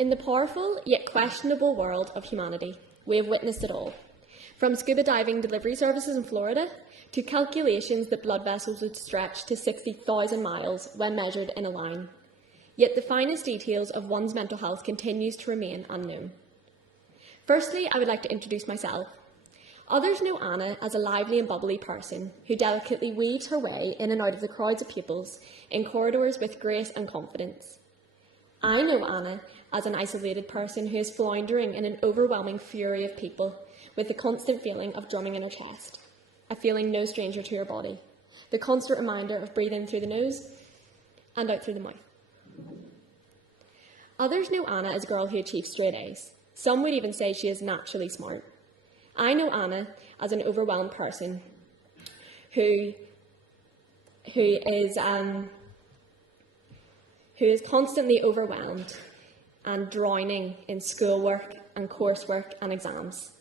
In the powerful yet questionable world of humanity, we have witnessed it all. From scuba diving delivery services in Florida to calculations that blood vessels would stretch to 60,000 miles when measured in a line. Yet the finest details of one's mental health continues to remain unknown. Firstly, I would like to introduce myself. Others know Anna as a lively and bubbly person who delicately weaves her way in and out of the crowds of pupils in corridors with grace and confidence. I know Anna as an isolated person who is floundering in an overwhelming fury of people with the constant feeling of drumming in her chest, a feeling no stranger to her body, the constant reminder of breathing through the nose and out through the mouth. Others know Anna as a girl who achieves straight A's. Some would even say she is naturally smart. I know Anna as an overwhelmed person who is constantly overwhelmed and drowning in schoolwork and coursework and exams.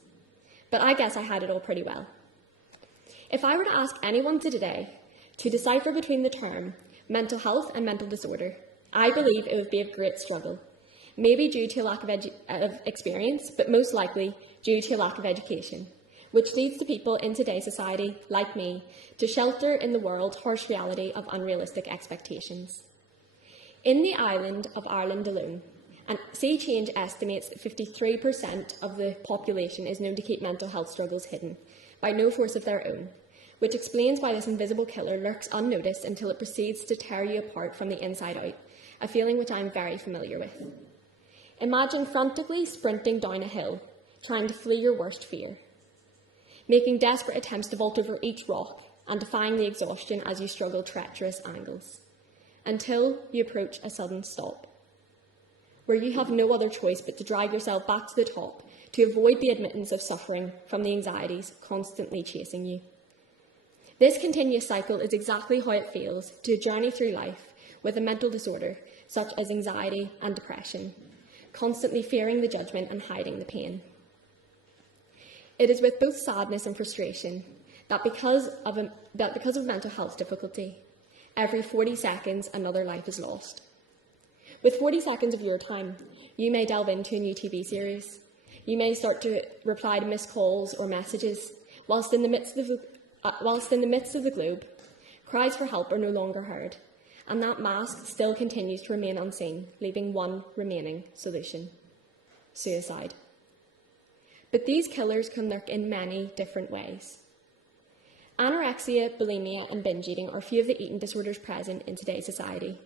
But I guess I had it all pretty well. If I were to ask anyone today to decipher between the term mental health and mental disorder, I believe it would be a great struggle. Maybe due to a lack of experience, but most likely due to a lack of education, which leads to people in today's society, like me, to shelter in the world's harsh reality of unrealistic expectations. In the island of Ireland alone, and Sea Change estimates that 53% of the population is known to keep mental health struggles hidden, by no force of their own, which explains why this invisible killer lurks unnoticed until it proceeds to tear you apart from the inside out, a feeling which I am very familiar with. Imagine frantically sprinting down a hill, trying to flee your worst fear, making desperate attempts to vault over each rock and defying the exhaustion as you struggle treacherous angles, until you approach a sudden stop, where you have no other choice but to drag yourself back to the top to avoid the admittance of suffering from the anxieties constantly chasing you. This continuous cycle is exactly how it feels to journey through life with a mental disorder such as anxiety and depression, constantly fearing the judgment and hiding the pain. It is with both sadness and frustration that because of mental health difficulty, every 40 seconds another life is lost. With 40 seconds of your time, you may delve into a new TV series. You may start to reply to missed calls or messages, whilst in the midst of the globe, cries for help are no longer heard, and that mask still continues to remain unseen, leaving one remaining solution: suicide. But these killers can lurk in many different ways. Anorexia, bulimia, and binge eating are few of the eating disorders present in today's society.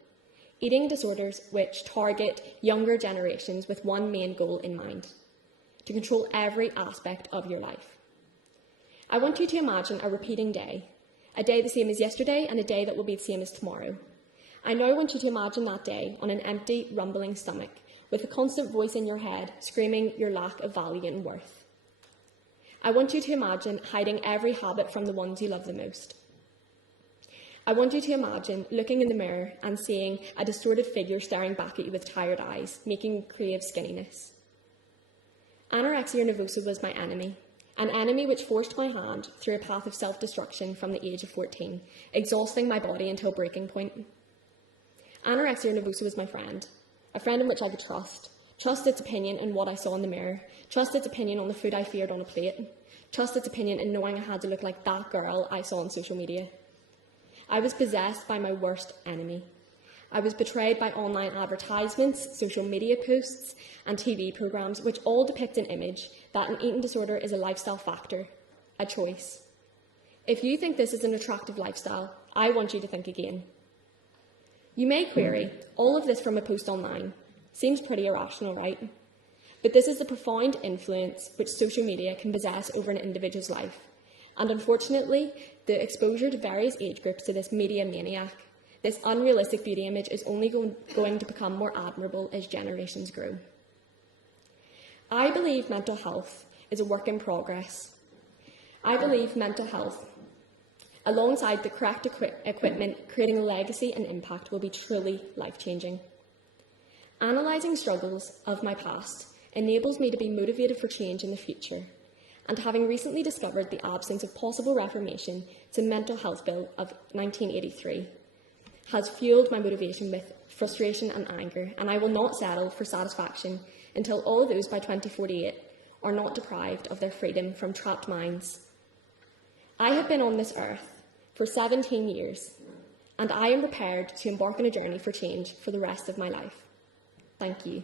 Eating disorders which target younger generations with one main goal in mind: to control every aspect of your life. I want you to imagine a repeating day, a day the same as yesterday and a day that will be the same as tomorrow. I now want you to imagine that day on an empty, rumbling stomach, with a constant voice in your head screaming your lack of value and worth. I want you to imagine hiding every habit from the ones you love the most. I want you to imagine looking in the mirror and seeing a distorted figure staring back at you with tired eyes, making you crave skinniness. Anorexia nervosa was my enemy, an enemy which forced my hand through a path of self-destruction from the age of 14, exhausting my body until breaking point. Anorexia nervosa was my friend, a friend in which I could trust its opinion in what I saw in the mirror, trust its opinion on the food I feared on a plate, trust its opinion in knowing I had to look like that girl I saw on social media. I was possessed by my worst enemy. I was betrayed by online advertisements, social media posts, and TV programmes which all depict an image that an eating disorder is a lifestyle factor, a choice. If you think this is an attractive lifestyle, I want you to think again. You may query, all of this from a post online. Seems pretty irrational, right? But this is the profound influence which social media can possess over an individual's life. And unfortunately, the exposure to various age groups to this media maniac, this unrealistic beauty image, is only going to become more admirable as generations grow. I believe mental health is a work in progress. I believe mental health, alongside the correct equipment, creating a legacy and impact, will be truly life-changing. Analysing struggles of my past enables me to be motivated for change in the future, and having recently discovered the absence of possible reformation to the Mental Health Bill of 1983, has fuelled my motivation with frustration and anger, and I will not settle for satisfaction until all those by 2048 are not deprived of their freedom from trapped minds. I have been on this earth for 17 years, and I am prepared to embark on a journey for change for the rest of my life. Thank you.